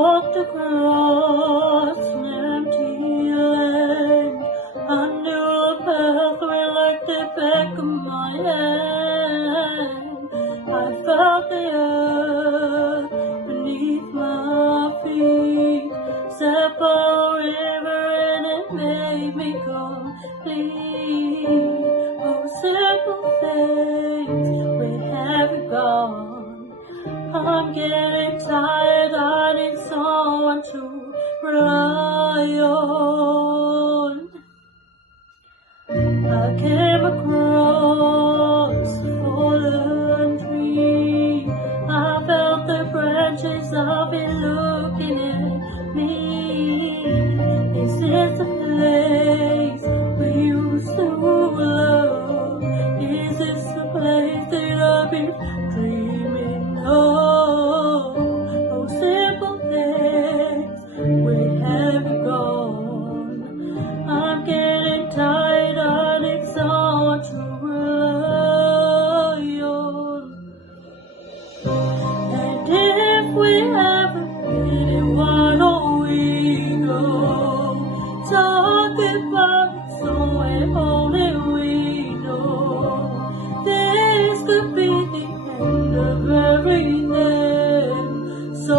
walked across an empty land. I knew a pathway like the back of my hand. I felt the earth beneath my feet, sat by the river and it made me complete. Oh, simple things, where have you gone? I'm getting tired, I need someone to rely on. I came across a fallen tree. I felt the branches of it looking at me. This is the place we used to love. Is this the place that I've been dreaming of? Oh, simple things, where have you gone? I'm getting tired, I need someone to rely on. And if we ever meet it, why don't we go talk about it somewhere only we know? This could be the end of everything. So